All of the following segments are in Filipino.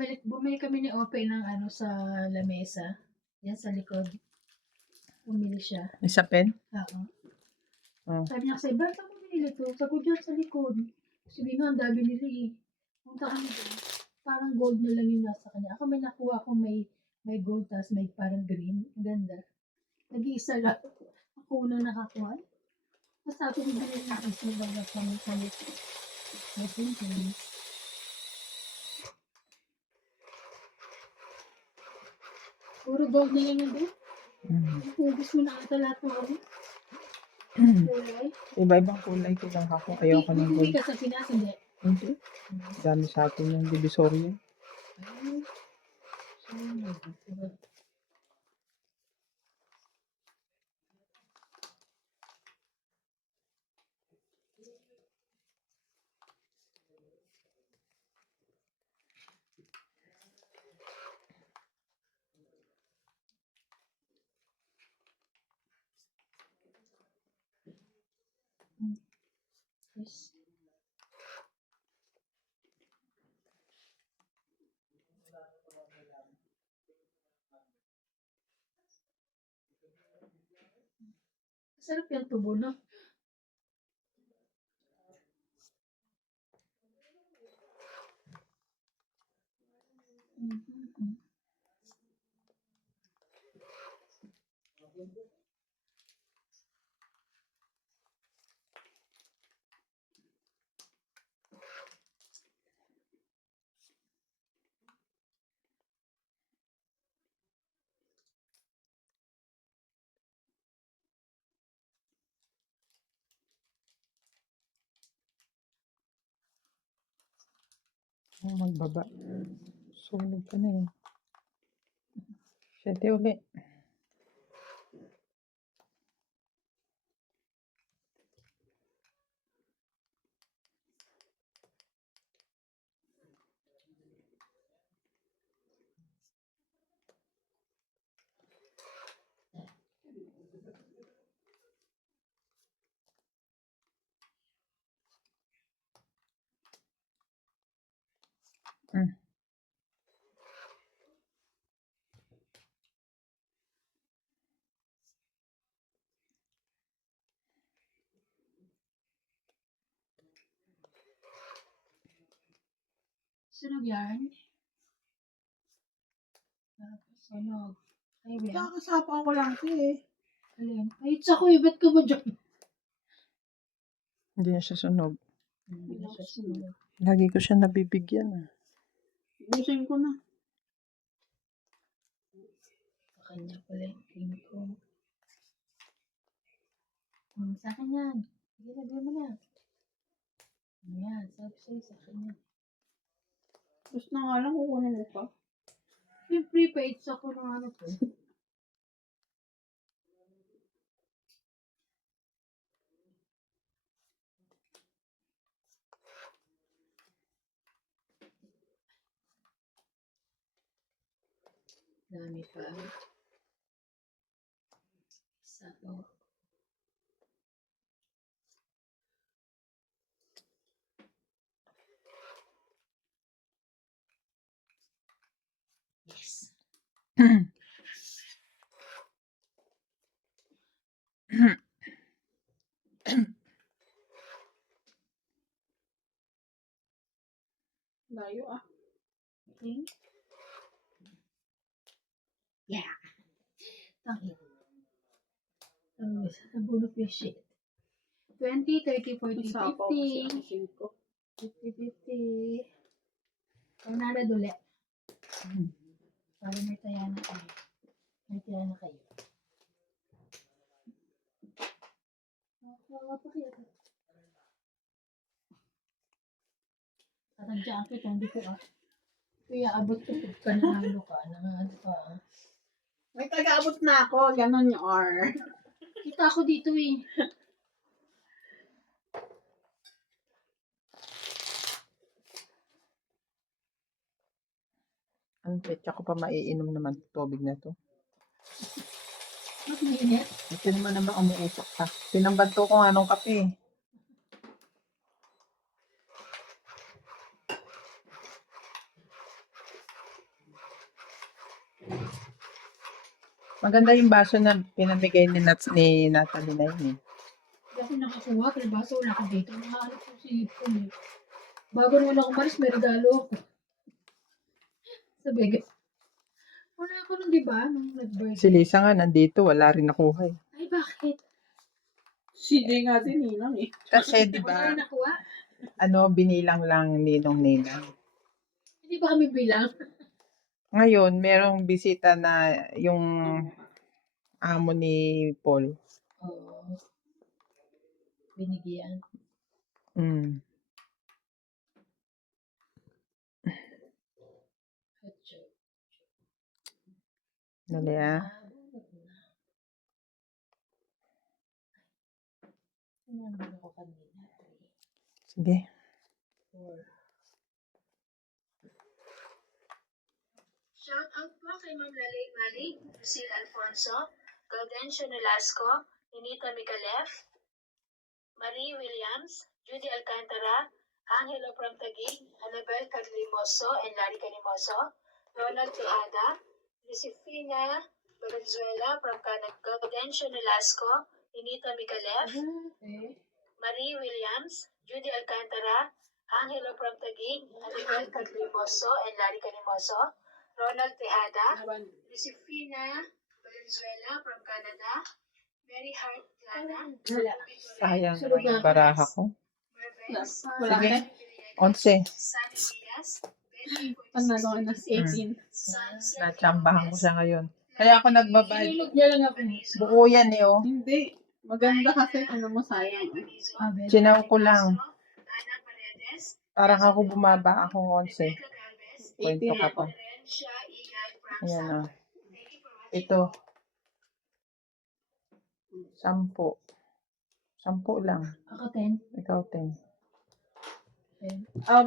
Bumili kami ni Ope ng ano sa lamesa. Yan sa likod. Bumili siya. Isa pen? Oo. Oh. Sabi niya kasi, ba't ako binili to? Sabi ko dyan sa likod. Sabi nga, ang dami nila eh. Punta kami doon. Parang gold na lang yung nasa kanya. Ako may nakuha ko may gold, tas may parang green. Ang ganda. Nag-iisa lang. Ako na nakakuha. Tapos sabi ko, binili ng isa lang na kami sa likod. May pin. Puro gold na lang yun doon. Ubus mo na ata lahat ng ano. Kulay. Iba-ibang kulay ko lang ako. Ayoko ng Hindi gold. ka sa Pinas, hindi. Hindi. Dami sa atin yung divisoria. Yes. Sarap yung tubo, no? Oh, magbaba. Sunog ka na eh. 7 uli. Sunog yan. Sunog. Ay, ba? Kakasapaw ko lang siya eh. Alin? Ay, it's ako eh. Ba't ka ba dyan? Hindi na siya sunog. Hindi na siya sunog. Lagi ko siya nabibigyan ah. Busin ko na. Sa kanya pala yung king ko. Sa akin yan. Sige, sabihin mo na. Ayan, sabi sa'yo sa kanya. Gusto na nga lang kukunin mo pa. Yung prepaid sa ko ng ano to. Dami pa. Isa to. Yes. Layo ah. Okay. Yeah. Tangin. Nabunot yung shit. 20, 30, 40, 50. 50-50. Panalo duli. Para may taya na kayo. May taya na kayo. Tatadjaan kita, hindi ko Kuya, abot ko ka na ano ka. Ano ka. May taga-abot na ako. Ganon yung R. Kita ako dito eh. Ang petsa ko pa maiinom naman tubig na to. Mas mainit. Ito naman umuusok pa. Pinambanto ko nga nung kape. Maganda yung baso na pinamigay ni Natalie na yun eh. Hindi ako nakakuha, pero baso wala ako dito. Nakahanap ko si Paul eh. Bago naman ako maris, may regalo ako. Sa Vegas. Wala ako nun, di ba? Nung Si nag-birthday. Lisa nga nandito, wala rin nakuha eh. Ay, bakit? Si Jay nga din, Ninang eh. Kasi di Wala ba, rin nakuha? binilang lang ninong. Hindi ba kami bilang? Ngayon, merong bisita na yung amo ni Paul. Oo. Binigyan. Mm. Hatcho. Dali ah. Sinabi ako kanina. Sige. 4. Shout out po kay Ma'am Lalay Malig, Lucille Alfonso, Gaudencio Nolasco, Ninita Micalef, Marie Williams, Judy Alcantara, Angelo from Taguig, Annabel Caglimoso and Larry Canimoso, Ronald Tejada, Josefina Valenzuela from Canada, Gaudencio Nolasco, Ninita Micalef, Marie Williams, Judy Alcantara, Angelo from Taguig, Annabel Caglimoso and Larry Canimoso, Ronald Tejada, Josefina Valenzuela from Canada, Mary Hart Lana, Sayang naman yung baraha ko. Wala Sige. ka. 11. Sunny Diaz, Betty Panalo ka na 18. Natsambahan ko siya ngayon. Kaya ako nagbabad. Inilog niya lang ako. Buo yan eh oh. Hindi. Maganda kasi ano mo sayang. Sinaw ko lang. Parang ako bumaba akong 11. Kwento 18 ka ako. pa. Ayan ah. Ito. 10. 10 lang. Ako 10. Ikaw 10.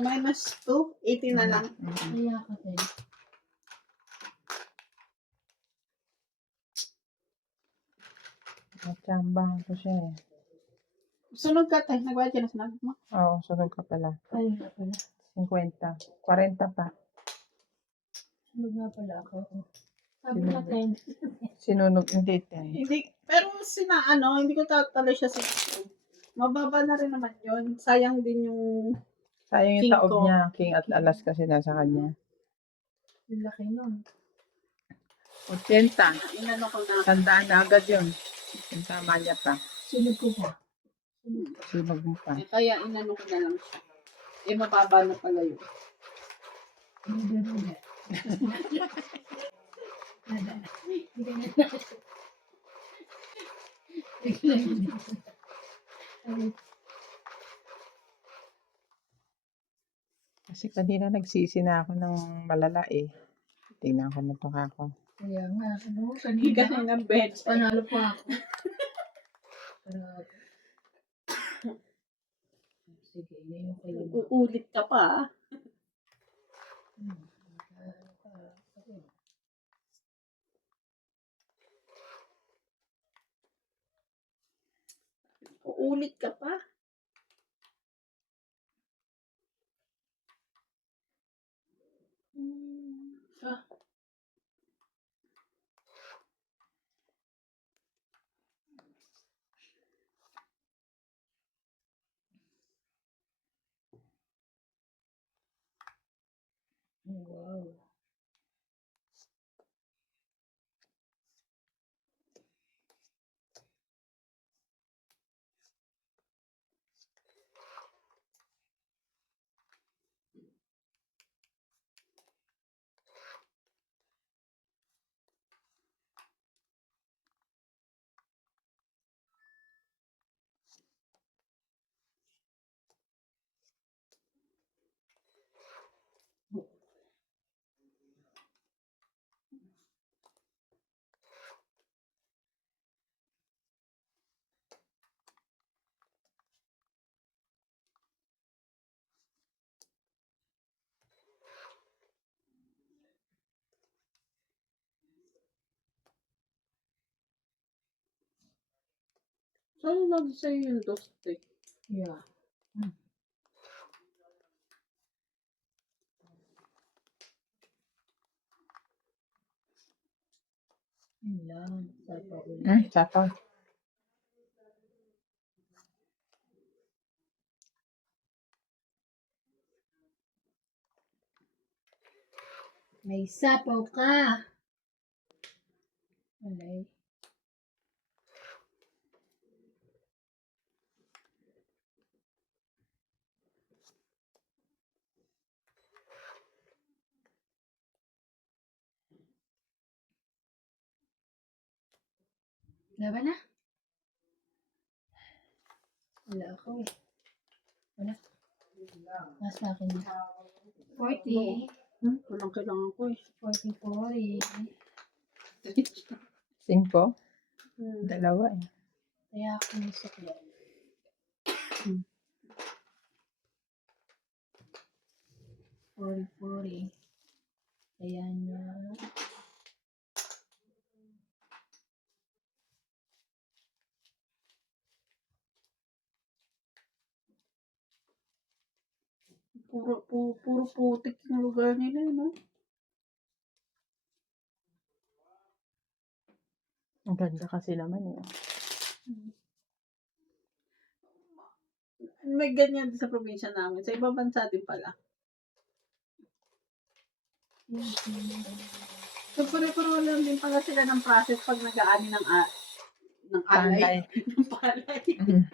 Minus 2. 18 na lang. Mm-mm. Kaya ako 10. Natsambahan ko siya eh. Sunod ka tayo. Nagbayad ka na sinabi mo. Oo, sunod ka pala. Ay, nga pala. 50. 40 pa. Sunod nga pala ako. Sabi na 10. Sinunog, hindi 10. Hindi. Pero hindi ko tatalo siya sa YouTube. Mababa na rin naman yun. Sayang din yung Sayang yung King taob ko. niya. King at alas kasi nasa kanya. Yung laki nun. 80. inano ko na. Tandaan na agad yun. Yung tama niya pa. Sunod ko pa. Sunog mo pa. Kaya inano ko na lang siya. Mababa na pala yun. Hindi na. Kasi kanina nagsisi na ako ng malala eh. Tingnan ko na to ako. Kaya nga, Hindi ka kanina, na ng bed. panalo pa ako. Grabe. Sige, ngayon kayo. Uulit ka pa. Uulit ka pa. Ah, wow. Saan lagi sa'yo yung doste? Yeah. Yun lang. Sapaw ulit. Sapaw. May sapaw ka. Alay. Laban na. Wala ako eh. Wala. Nasa akin na. 40. Walang kailangan ko eh. 40. 5? Hmm. Dalawa eh. Kaya ako yung sukli. Hmm. 40. Kaya niya. Puro putik yung lugar nila, no? Ang ganda kasi naman eh. May ganyan din sa probinsya namin. Sa ibang bansa din pala. So, pare-paro lang din pala sila ng process pag nag-aani ng alay. Palay. ng palay. Mhm.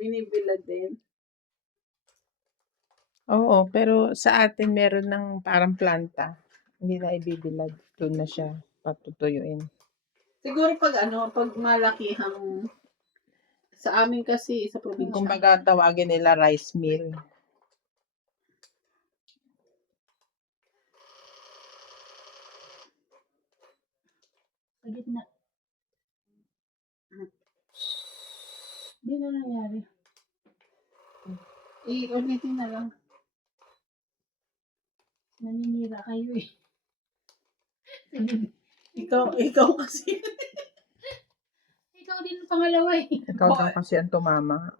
Binibilad din. Oo, pero sa atin meron ng parang planta. Hindi na ibibilad. Doon na siya patutuyuin. Siguro pag pag malakihang sa amin kasi sa probinsya. Kumbaga tawagin nila rice mill. Sa gitna. Hindi na nangyari. Ulitin na lang. Naninira kayo eh. Ikaw kasi. Ikaw din ang pangalawa eh. Ikaw daw kasi ang tumama.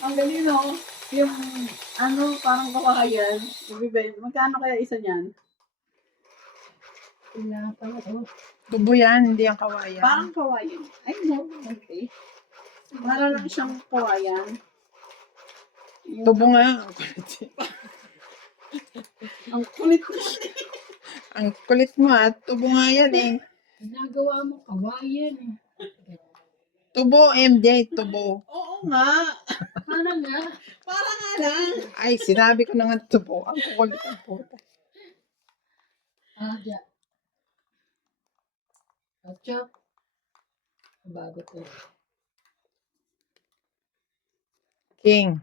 Ang galing, no? Yung parang kawayan. Magkano kaya isa niyan? Kailangan pala. Oh. Tubo yan, hindi ang kawayan. Parang kawayan. Ay, no. Okay. Para lang siyang kawayan. Tubo nga. Ang kulit ko. Ang kulit mo at tubo nga yan eh. Ginagawa mo kawayan eh. Tubo, MJ, tubo. Oo nga. Parang nga. Para nga lang. Ay, sinabi ko na nga tubo. Ang kukulit ang puta. Ja. Ocho. Bago to. King.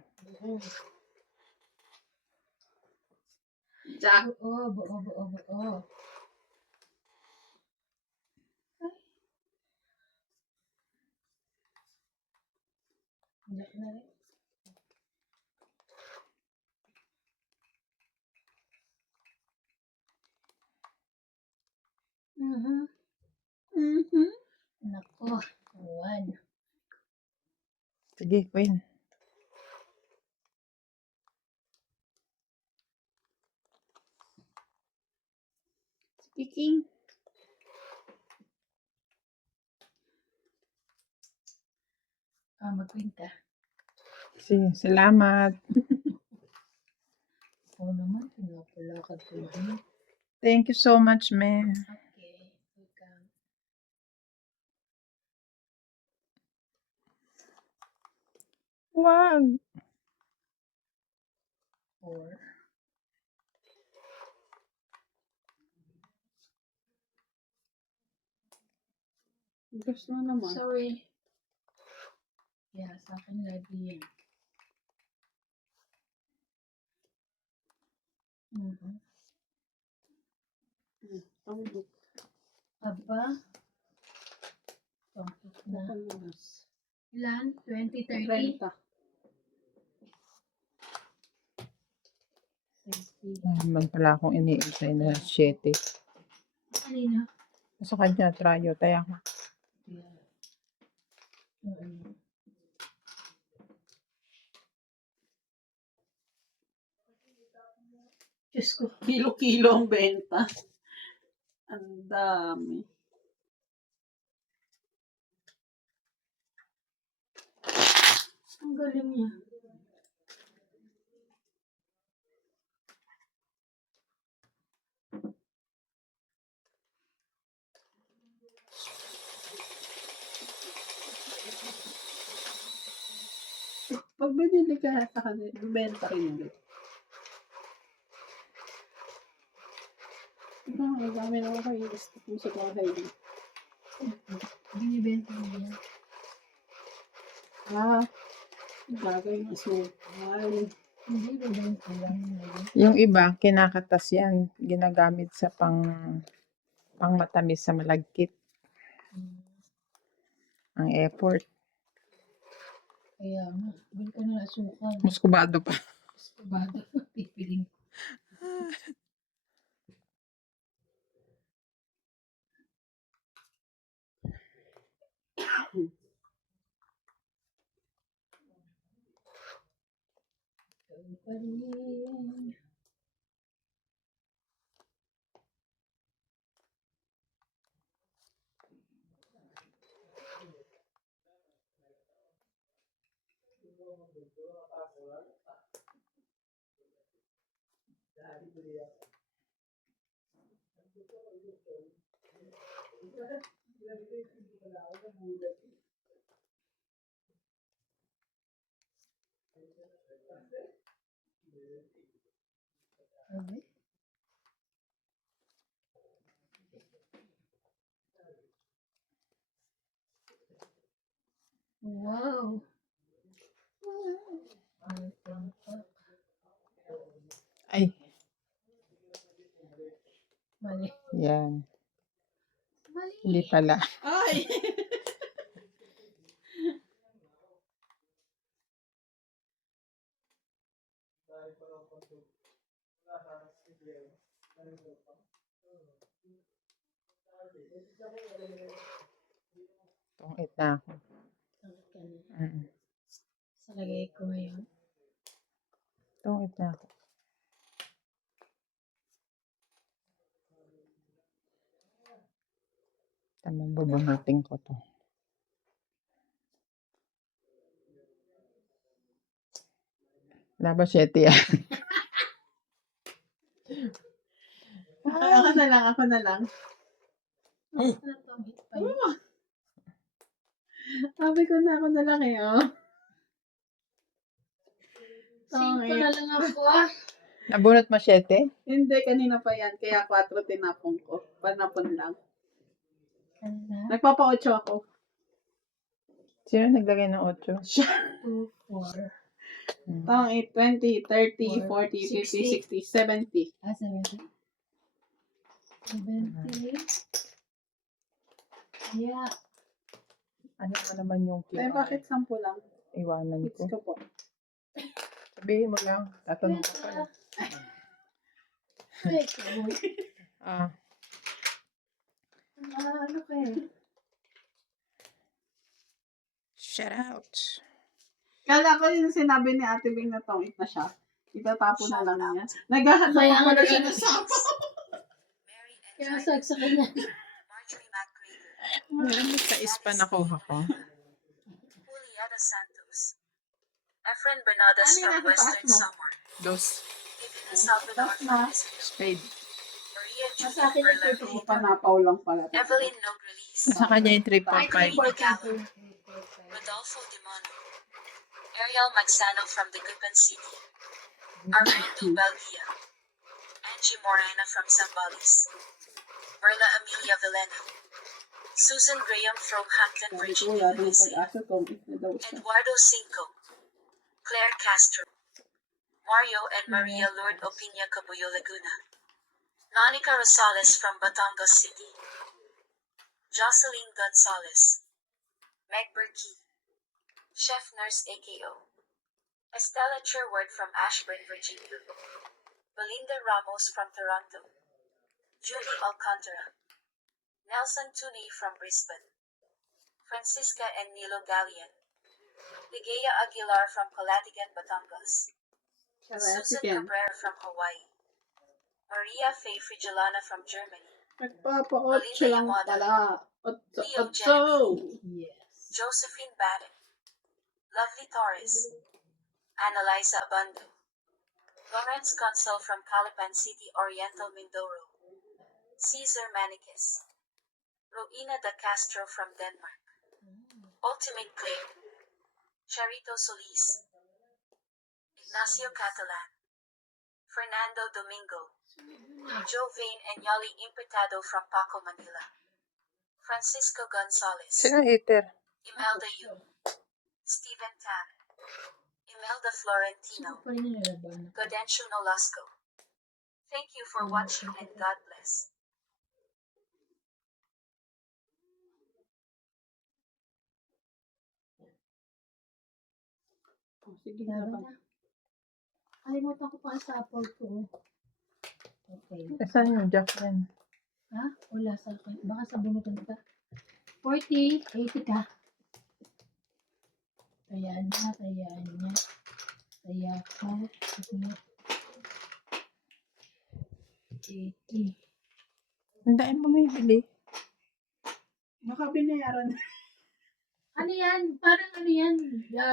Jack. Buo. Jack na rin. Nako. 1. Sige, Queen. Speaking. Mag-win ka. Sige, salamat. Oo naman. Pinapalakad ko din. Thank you so much, man. Okay. Welcome. Wow. 4. Gusto na naman. Sorry. Yeah, sa akin lagi yan. Pambuk. Aba. Pangkit na. Ilan? 20, 30? 30. 30. Naman pala akong iniintay na 7. Kanina? Sa kanya, trayo. Tayo ako. Yeah. Diyos ko. Kilo-kilo ang benta. Ang dami. Ang galing niya. Pag binili ka sa kanila, benta rin ulit. Ang dami na kayo. Gusto ko kayo. Binibenta niya. Bagay na sukal. Hindi, bibenta lang. Yung iba, kinakatas yan. Ginagamit sa pang matamis sa malagkit. Ang effort. Kaya nga, bili ka na asukal. Muscovado pa. Kubado. Pipiling. Ikaw pa rin. Sabi? Wow. Ay, Mali. yan. Mali. Hindi pala. Ay! Tungit na ako. Bakit ka na? Mm. Sa lagay ko ngayon. Tungit na ako. Tama, bubunutin ko to. Wala ba 7 yan? Ako na lang, ako na lang. Ano na to? Hit pa yun. Sabi ko na ako na lang eh, oh. Cinco na lang ako ah. Nabunot mo 7? Hindi, kanina pa yan. Kaya 4 tinapon ko. Panapon lang. Ano na? Nagpapa-8 ako. Sino naglagay ng 8? 2, 4. Tang 8, 20, 30, 40, 50, 60, 70. Ah, 70. 70. Yeah. Ano ba naman yung Eh, bakit 10 lang? iwanan Hits ko? ko po. Sabihin mo lang. Tatanong ko pa. Ito. Ah, Ano kayo? shout out. Kala ko yung sinabi ni Ate Bing na tong na siya. Itatapon na lang niya. Naghahanap Kaya ako nga na siya ng sapo. Kaya sa kanya. Ano sa ispa nakuha ko? Julia dos Santos. Efren Bernadas Ano yung from nasa taas Western mo? Samar. Dos. Divina Salvador Tapos from na. Isidro. Spade. Maria Sa Julia akin yung Berlaru. Yung panapaw lang pala. Evelyn Nogrelis. Sa kanya yung I 345. think 4 Rodolfo Dimano. Ariel Magsano from the Gupan City. Armando Baldia. Angie Morena from Zambales. Merla Amelia Villena. Susan Graham from Hampton, Sabi ko, Virginia, wala nang USA. pag-asa kung na daw siya. Eduardo Cinco. Claire Castro. Mario and Maria Lord Opinia Cabuyo Laguna. Monica Rosales from Batangas City. Jocelyn Gonzalez. Meg Berkey. Chef Nurse AKO. Estella Sherwood from Ashburn, Virginia. Belinda Ramos from Toronto. Julie Alcantara. Nelson Tuney from Brisbane. Francisca and Nilo Gallian. Ligaya Aguilar from Calatigan, Batangas. Charity Susan Ken. Cabrera from Hawaii. Maria Faye Frigilana from Germany. Nagpapa-8 Olivia lang Yamada. pala. Leo 8. Yes. Josephine Batten. Lovely Torres. Annalisa Abando. Lawrence Consul from Calapan City, Oriental Mindoro. Caesar Manicus. Roina da Castro from Denmark. Ultimate Claim. Charito Solis. Ignacio Catalan. Fernando Domingo. Joe Vane and Yali Imputado from Paco, Manila. Francisco Gonzalez. Sino hater? Imelda Yu. Stephen Tan. Imelda Sino Florentino. pa rin nilalaban? Gadencio Nolasco. Thank you for watching and God bless. Sige Laban na. na. Kalimutan ko pa ang sample ko. Okay. Saan yung Jacqueline? Ha? Wala sa akin. Baka sa bunutan ka. 40, 80 ka. Tayaan niya, tayaan niya. Taya ko. 80. Ang dahil bumibili. Baka binayaran. Ano yan? Parang ano yan?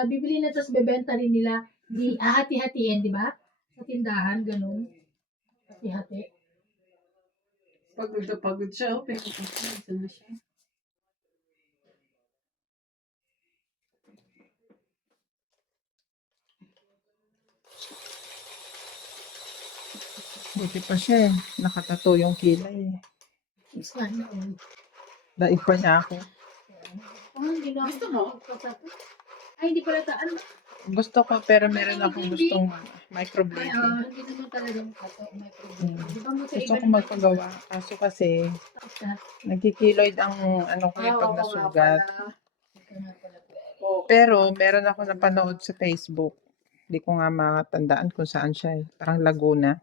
Bibili na tapos bebenta rin nila. Di, hati-hatiin, di ba? Sa tindahan, ganun. Hati-hati. Pagod na pagod siya. Oh, pinag-isa na siya. Buti pa siya eh. Nakatato yung kilay eh. Sana all. Daig pa niya ako. Hindi na Gusto mo? Ay, hindi pala ano? Gusto ko pero meron akong gustong microblading. Hindi naman talaga makato. May problema. Di ba mo sa Gusto iba ko magpagawa. Kaso kasi nagkikiloid ang ano ko yung pag nasugat. Pero meron ako napanood sa Facebook. Hindi ko nga makatandaan kung saan siya eh. Parang Laguna.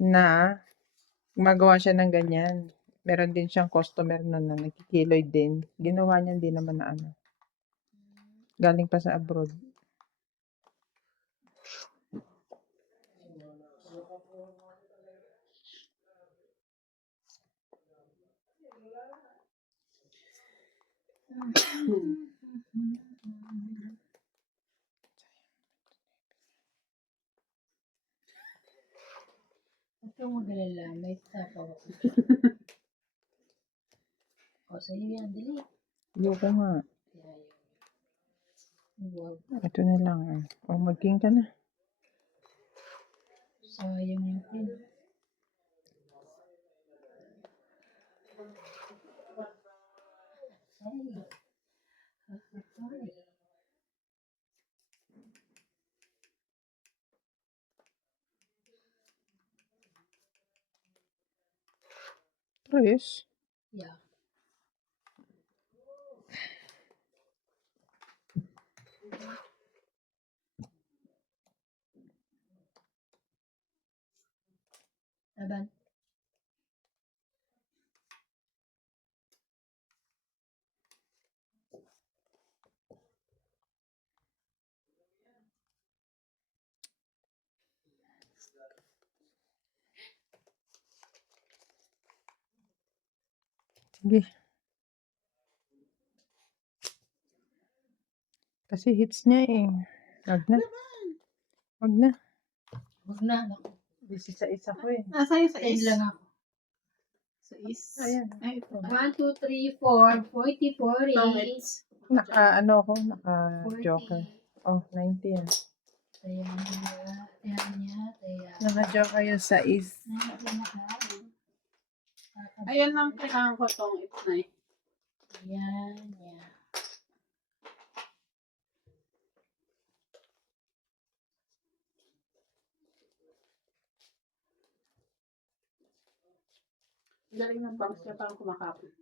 Na gumagawa siya ng ganyan. Meron din siyang customer na nagkikiloid din. Ginawa niya hindi naman na ano. Galing pa sa abroad. Huwag kang mag-alala. May tapaw ako. O, sa'yo yan. Dali. Ayoko nga. Wow. Ito na lang. O, mag-king ka na. Sayang yung pin. Ay. Chris. Yeah. Laban. Sige. Kasi hits niya eh. Wag na. Wag na. Huwag na. Naku. Busy sa isa ko eh. Nasa iyo sa 10 is. lang ako. Sa is. Ayan. Ay, ito. 1, 2, 3, 4, 40, 40. Tongits. Ano ako, naka-joker. 40. Oh, 90 yan. Taya niya. Taya niya. Taya. Naka-joker yung sa is. Ayan lang kailangan ko tong ito na eh. Ayan. Yan. Galing ng bangs niya parang kumakapit.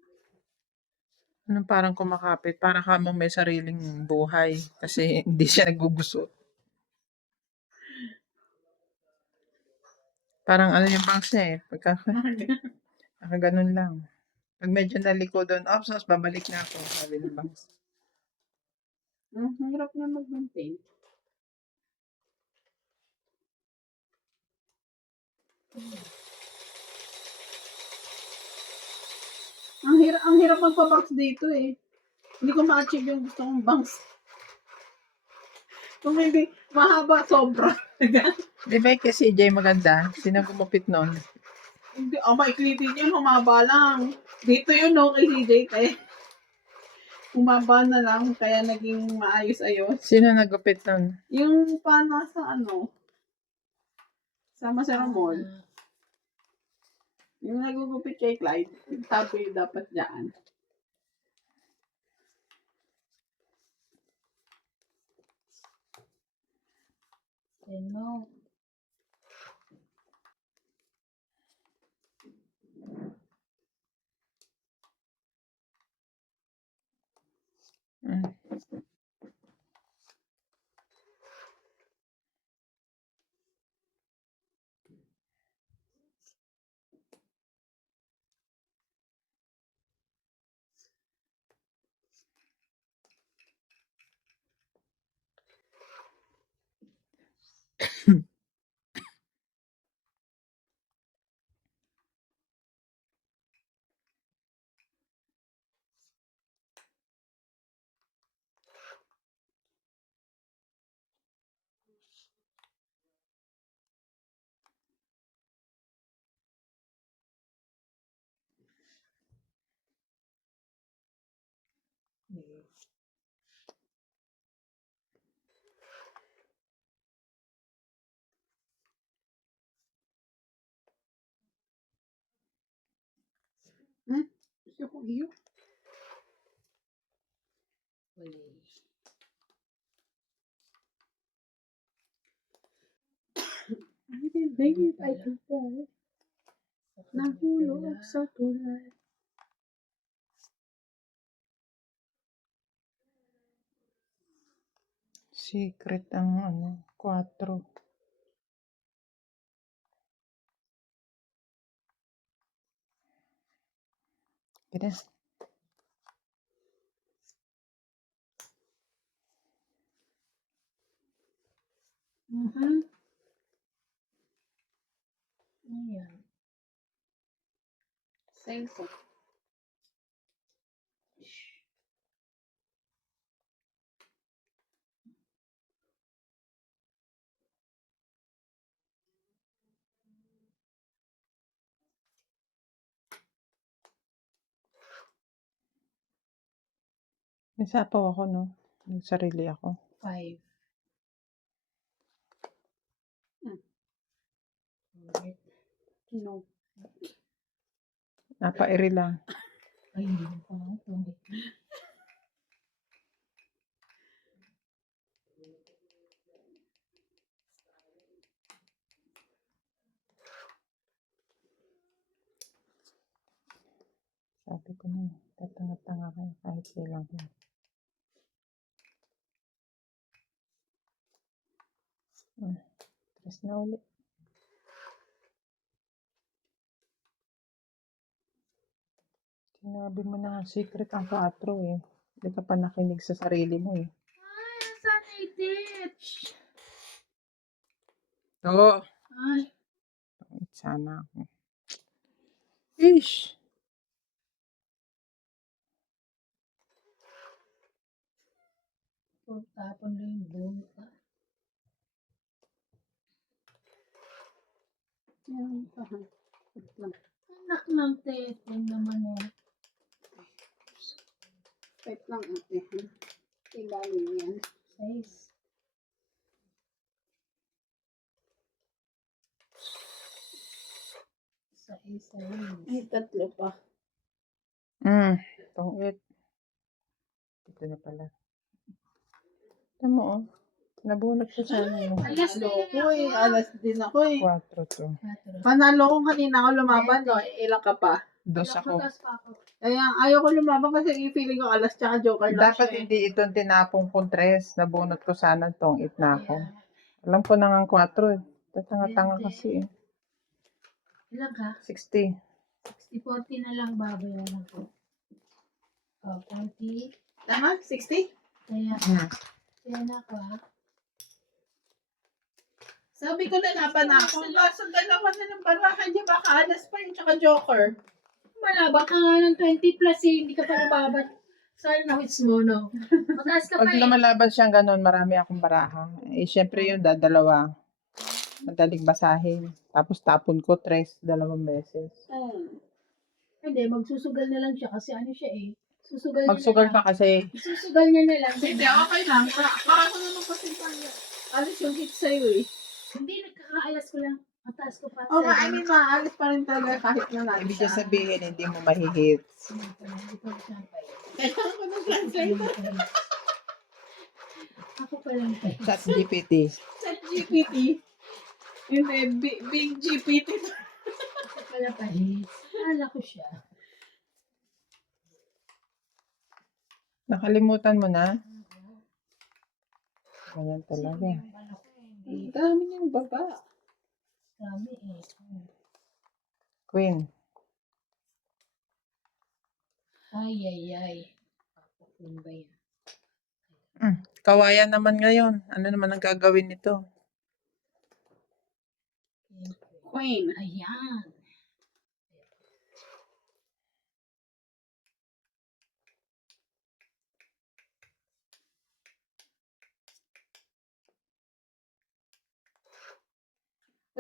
Anong parang kumakapit? Parang kamong may sariling buhay. Kasi hindi siya nagugusot. Parang ano yung bangs niya eh. Pagka, ganun lang. Pag medyo naliko doon, opsos, babalik na ako. Sabi ng bangs. Hirap na mag-maintain. Ang hirap magpa-bangs dito eh. Hindi ko ma-achieve yung gusto kong bangs. Kung hindi, mahaba, sobra. Di ba kay CJ maganda? Sino gumupit nun? Hindi, maikli din yun, humaba lang. Dito yun, no, kay CJ, kaya humaba na lang, kaya naging maayos-ayos. Sino nagupit nun? Yung paano sa sa Masera Mall, yung nagugupit kay Clyde, yung tabi dapat dyan. No. Mm. Gusto ko iyo. Baby, I can fly. Nahulog sa tulay. Secret ang 4. Kaya Ayan. Senso. may sapaw ako, no? Yung sarili ako. 5. No. Napairi lang. Ay, hindi mo pa nga. Sabi ko na, tatanga-tanga kayo kahit silang ko. Tres na ulit. Sinabi mo na secret ang 4 eh. Hindi ka pa nakinig sa sarili mo eh. Ay, saan i-ditch? Oo. Ay, Sana ako. Ish! tapon lang yung bunta. Yan, tahan. Lang. Anak ng teteng naman eh. Wait lang ate. Ilalim yan. 6. Sa Ay, 3 pa. Itong 8. Ito na pala. Tama mo oh. Nabunot ko sana yung Alas na Loko eh. Alas din ako eh. 4 to. Panalo ko kanina ako lumaban. No? Ilang ka pa? 2 ako. Kaya ayaw ko lumaban kasi yung feeling ko alas tsaka joker lang Dapat siya eh. hindi itong tinapong kong 3. Nabunot ko sana itong 8 na ako. Alam ko na nga 4 eh. Tatanga-tanga kasi eh. Ilan ka? 60. 60-40 na lang babayaran ko. 40. Tama? 60? Kaya, Hmm. kaya na ako ha. Sabi ko na laban na ako. Kaso dalawa na ng barahan niya. Baka alas pa yun. Tsaka joker. Malaba ka nga ng 20 plus eh. Hindi ka pa nababat. Sana na hits mo, no? Mataas ka pa Pag eh. lumalaban siyang ganun, marami akong baraha. Eh, syempre yung dadalawa. Madaling basahin. Tapos tapon ko, dalawang beses. Hindi, magsusugal na lang siya kasi ano siya eh. Susugal niya Magsugal na lang. ka kasi. Susugal niya na lang. Hindi, okay lang. Para ko naman kasi alis yung hit sa'yo eh. Hindi, nagkakaalas ko lang. Mataas ko pa. Oo nga, I mean, maalis pa rin talaga kahit na natin Ibig niya sabihin, hindi mo mahihits. Kailangan ko ng translator. Ako pa lang pa. Chat GPT. Sa GPT. Hindi, big GPT. Ako pala pa hits. Akala ko siya. Nakalimutan mo na? Ganyan talaga. Yung ano ko, hindi. Ang dami niyang baba. Dami eh. Queen. Ay. Ano ba yan? Kawayan naman ngayon. Ano naman ang gagawin nito? Queen. Ayan.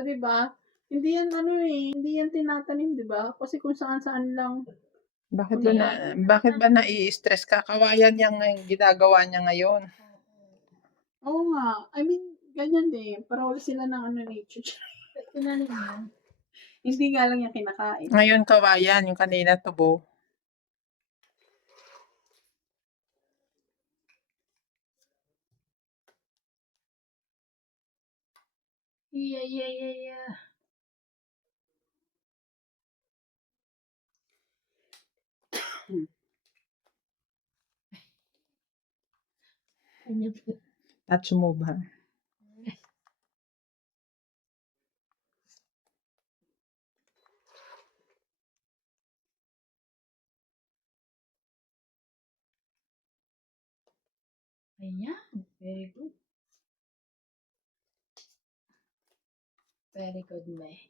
O, diba? Hindi yan hindi yan tinatanim, diba? Kasi kung saan-saan lang. Bakit ba nai-stress ka? Kawayan yung ginagawa niya ngayon. Oo nga. I mean, ganyan din. Parehol sila ng nature. Tinanim yan. Hindi nga lang yung kinakain. Ngayon kawayan, yung kanina tubo. Yeah. Ano ba? Touch mo ba? Ayan. Very good. Very good, me.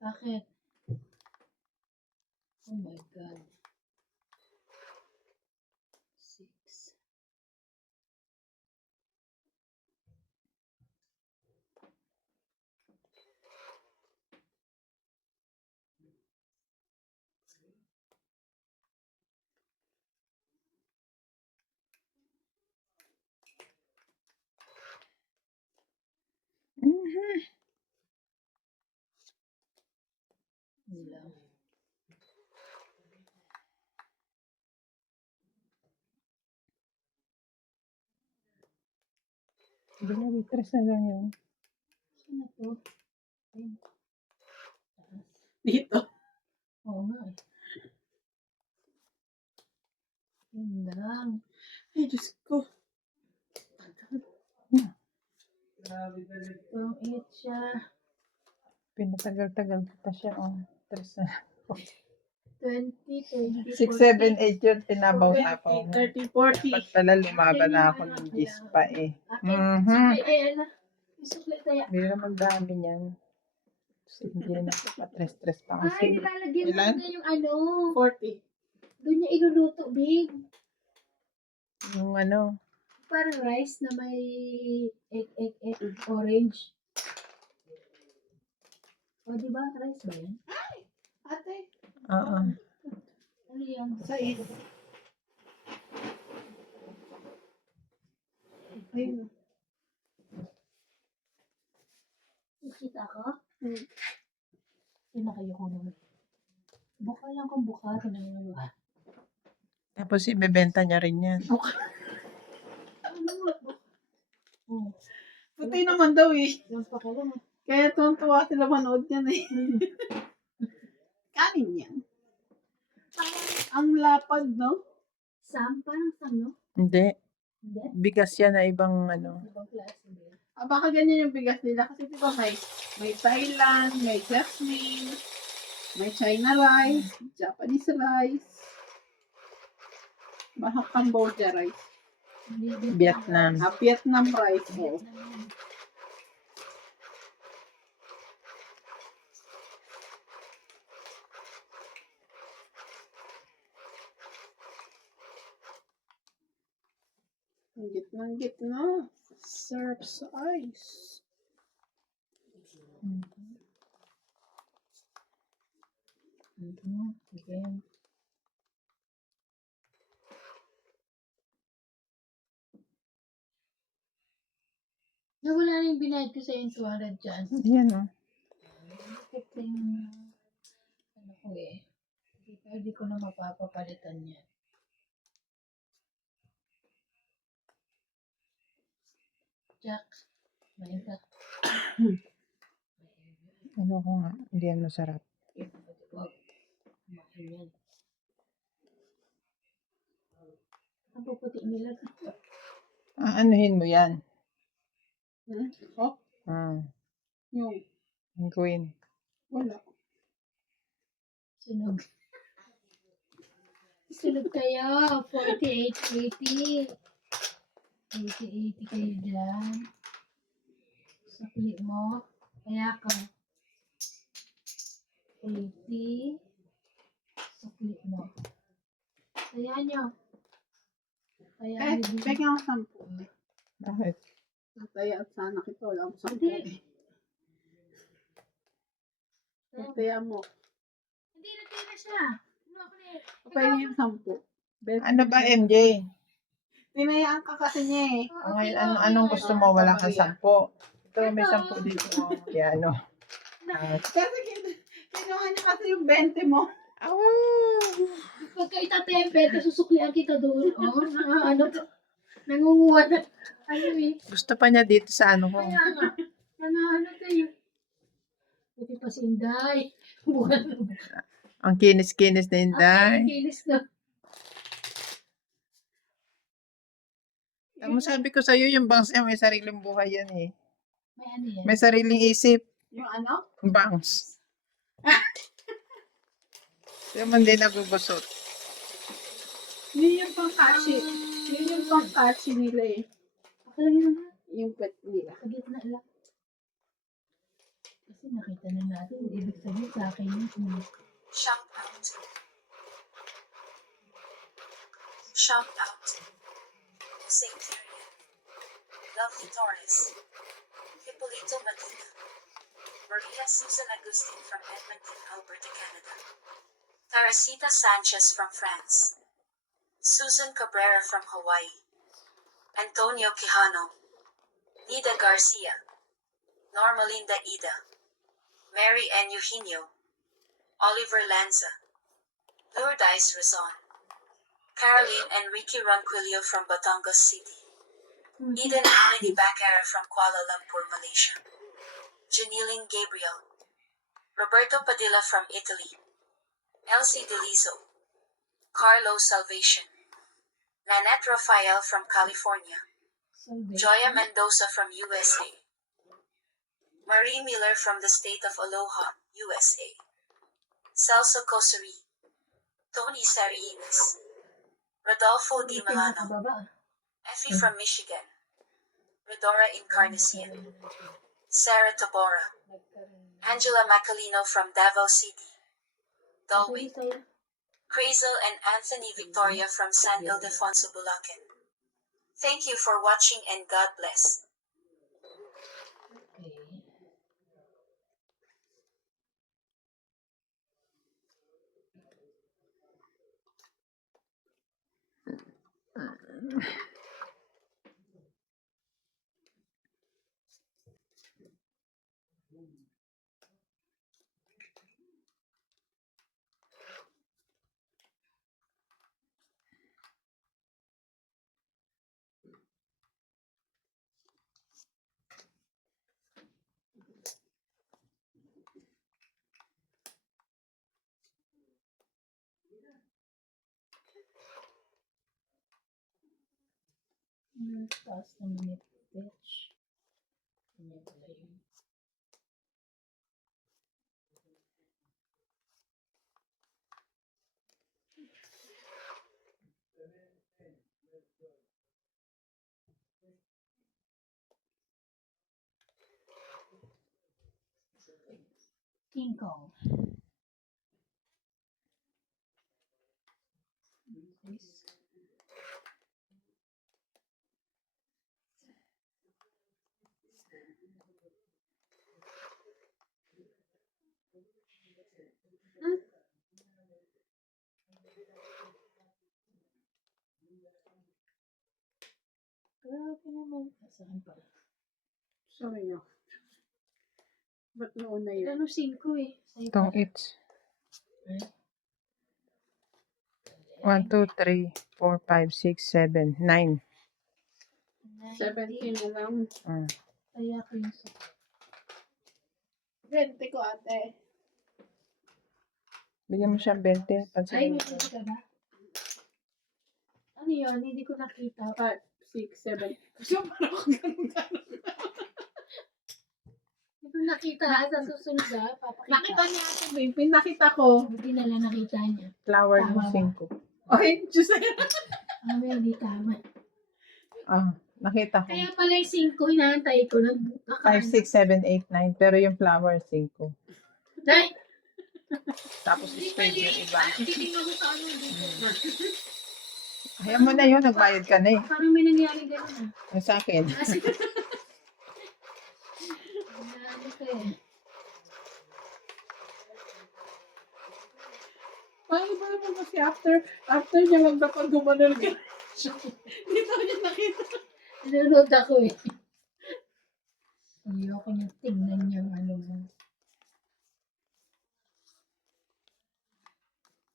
Bakit? Oh my God. 6. Yun lang. Stress na lang yun. Saan na to? Ayun. Taas. Dito. Oo nga eh. Yun lang. Ay, Diyos ko. Itong 8 siya. Pinatagal-tagal ko pa siya. Oh. Stress na. 20, 20, 6, 7, 8 yun. Tinabaw-tapaw. 30, 40. Ba't pala lumaban na ako ng gis pa eh. Akin, suklay, ayan na. Yung suklay kaya. Hindi naman dami niyan. Hindi na pa-stress pa Ay, kasi. nilalagyan mo Ilan? na yung ano. 40. Doon niya iluluto, big. Yung ano. Parang rice na may orange. O, diba? Rice ba yan? Ate. Oo. Ano yan? Sais. Ayun. Nakita ko? Hmm. Pinakayo ko naman. Buka lang kung buka. Tinanong ba? Tapos ibebenta niya rin yan. Ano nga? Oh, Puti naman daw eh. yung pakilang. Kaya tuwan-tuwa sila manood yan eh. Kanin yan. Parang ang lapad, no? Sam? Parang Sam, no? Hindi. Hindi. Bigas yan na ibang ano. Ibang klase din. Baka ganyan yung bigas nila. Kasi di ba may Thailand, may Jasmine, may China rice, Japanese rice, baka Cambodia rice. Hindi, Vietnam. Vietnam rice. Oh. Vietnam. Ang gitna. Syrup sa ice. Again. Nawala na yung binayad ko sa yung 200 dyan. Yan o. Ito yung ano ko eh. Hindi ko na mapapapalitan yan. Jack. Mahirap. Ano ko nga. Hindi yan masarap. Wag. Mahal yan. Ang puputi nila. Anuhin mo yan. Oh, yung Ang queen. wala. Sunog. Sunog kayo. 48.80. 80 kayo dyan. Sakli mo. Kaya ka. 80. Sakli mo. Kaya nyo. Kaya nyo. Bigyan ko 10. Bakit? Tataya at sana kita. Wala akong 10. Hindi. Tataya mo. Hindi na siya. Ano ako na Kapag yung 10. Ano ba, MJ? Tinayaan ka kasi niya eh. O ngayon, anong gusto mo? Wala kang 10. Ito, may 10 dito. Kaya ano? Kasi kinuha niya kasi yung 20 mo. Pagka itatempe, susuklian kita doon. Oh, ano to? Nangunguha na. Ano eh. Gusto pa niya dito sa ano ko. Kaya nga. Ano to yun? Pwede pa si Inday. Bukan. Ang kinis-kinis na Inday. Kinis na. Ang sabi ko sa'yo, yung bangs niya may sariling buhay yan eh. May ano yan? May sariling isip. Yung ano? Bangs. Yung man din nagugusot. Yun yung pang-catchy. Yun yung pang-catchy nila eh. Ako lang yun ha. Yung pet nila. Sa gitna lang. Kasi nakita na natin. Ibig sabihin sa akin yun. Shout out. Shout out. Jose Curia. Lovely Torres. Hippolito Medina. Maria Susan Agustin from Edmonton, Alberta, Canada. Teresita Sanchez from France. Susan Cabrera from Hawaii. Antonio Quijano. Nida Garcia. Normalinda Ida. Mary N. Eugenio. Oliver Lanza. Lourdes Rizon. Caroline Enrique Ronquillo from Batangas City. Eden Ali Bacara from Kuala Lumpur, Malaysia. Janiline Gabriel. Roberto Padilla from Italy. Elsie Delizo. Carlo Salvation. Nanette Rafael from California. Joya Mendoza from USA. Marie Miller from the state of Aloha, USA. Celso Cosari. Tony Sarienes. Rodolfo Di Milano. Effie from Michigan. Redora Encarnacion. Sarah Tabora. Angela Macalino from Davao City. Dalwig. Crazel and Anthony Victoria from San Ildefonso, Bulacan. Thank you for watching and God bless. Taas naman ito, bitch. Ganyan pala yun. King Kong. This. Grabe naman. Saan pala? Sorry no. Ba't nauna yun? Ano 5 eh. Sa'yo Itong pala. each. 1, 2, 3, 4, 5, 6, 7, 9. 17 na lang. Kaya ko yung sa... 20 ko ate. Bigyan mo siya 20. Ay, Pansin may pwede ka ba? Ano yun? Hindi ko nakita. 5, 6, 7. Gusto mo na ako ganun-ganun. Hindi ko nakita ha. Sa susunod ha. Papakita. Nakita niya ate, babe. Pinakita ko. Hindi na lang nakita niya. flower Tama ng ba? 5. Ay, Diyos na yan. Hindi tama. Nakita ko. Kaya pala yung 5 hinahantay ko. 5, 6, 7, 8, 9. Pero yung flower 5. Ay! Tapos space yung iba. Titingnan ko sa ano dito. Ayaw mo na yun. Nagbayad ka na eh. Parang may nangyari gano'n ah. Ang sa akin. Kasi... Ano ka eh. Paano ba naman kasi after niya magdapat gumanon ka. Dito niya nakita. Nanonood ako eh. Ayoko niya tingnan niyang ano mo.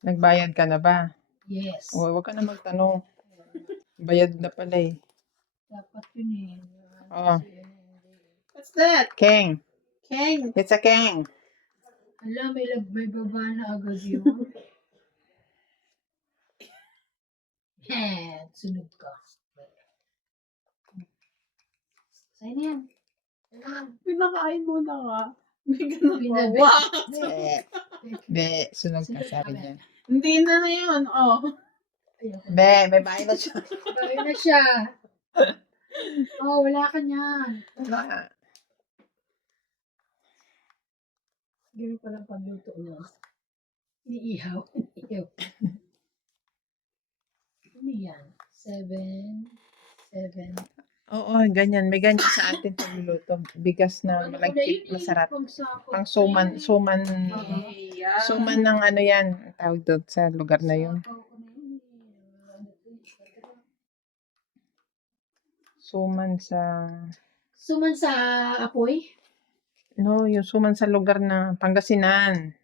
Nagbayad ka na ba? Yes. O, huwag ka na magtanong. Bayad na pala eh. Dapat yun eh. Oo. What's that? Keng. Kang. It's a Keng. Hala, may baba na agad yun. Sunod ka. Sa'yo na yan. Pinakain mo na nga. May ganun po. Pinabi. Wow! Be, sunog ka sabi niya. Hindi na yun. Oh. Ayoko. Be, may bayad na siya. Bayo na siya. Oh, wala ka niyan. Wala. Ganun palang pagluto niya. Iniihaw. Iniihaw. Ano yan? 7. Oo, ganyan. May ganyan sa atin pagluluto. Bigas na malagkit, masarap. Pang suman Yeah. ng ano yan. Ang tawag doon sa lugar na yun. Suman sa... Suman sa apoy? No, yung suman sa lugar na Pangasinan.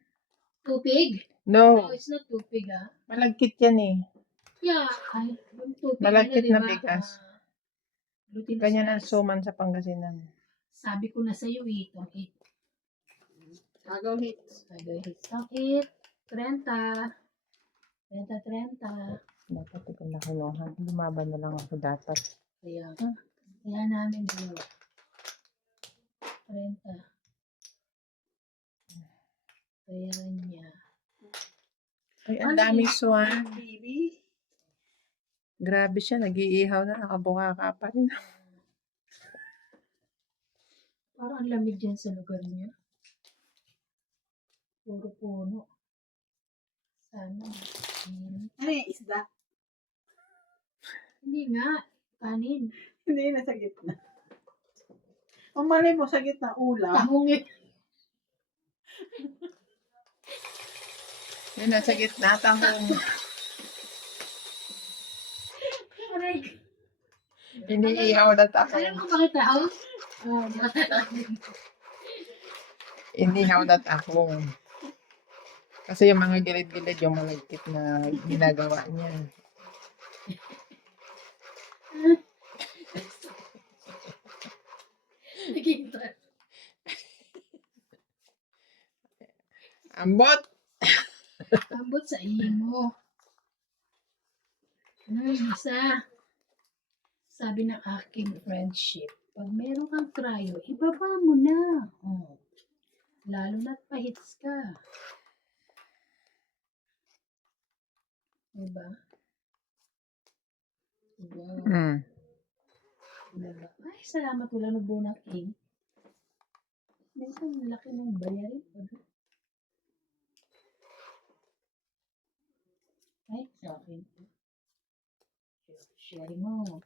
Tupig? No, No, it's not tupig ah. malagkit yan eh. Yeah, ay, yung tupig Malagkit diba? na bigas. Glutinous Ganyan ang rice. suman sa Pangasinan. Sabi ko na sa'yo eh, itong 8. Agaw hits. Itong 8, 30. 30. Dapat ikaw na kinuha. Lumaban na lang ako dapat. Kaya namin dalawa. 30. Kaya niya. Ay, ang daming swan. Baby. Grabe siya, nag-iihaw na, nakabuka ka pa rin. Parang ang lamig dyan sa lugar niya. Puro puno. Sana. Ano yung isda? Hindi nga. Kanin. Hindi na sa gitna. Ang mali mo sa gitna ulam. Tahong yun. Yun, nasa gitna, tahong. Aray. Iniihaw na Alam tahong. mo bakit tahong? Inihaw na tahong. Kasi yung mga gilid-gilid, yung malagkit na ginagawa niya. Nakita. Ambot! Ambot sa imo. Ano yung isa? sabi ng aking friendship, pag meron kang cryo, ibaba mo na. Oh. Lalo na't pahits ka. Diba? Wow. Mm. Diba? Ay, salamat wala nagbuo ng king. Minsan, laki ng bayarin. Ay, sa akin. Share mo.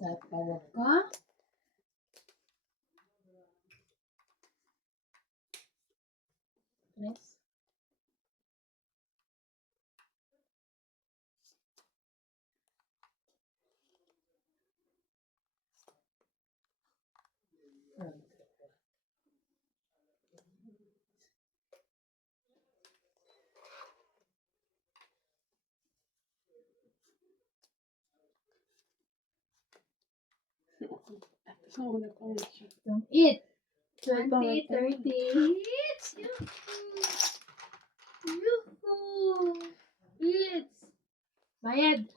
Sa pawaka. Next. Don't eat. 20, 30 hits. Yoo-hoo! Hits. Bayad.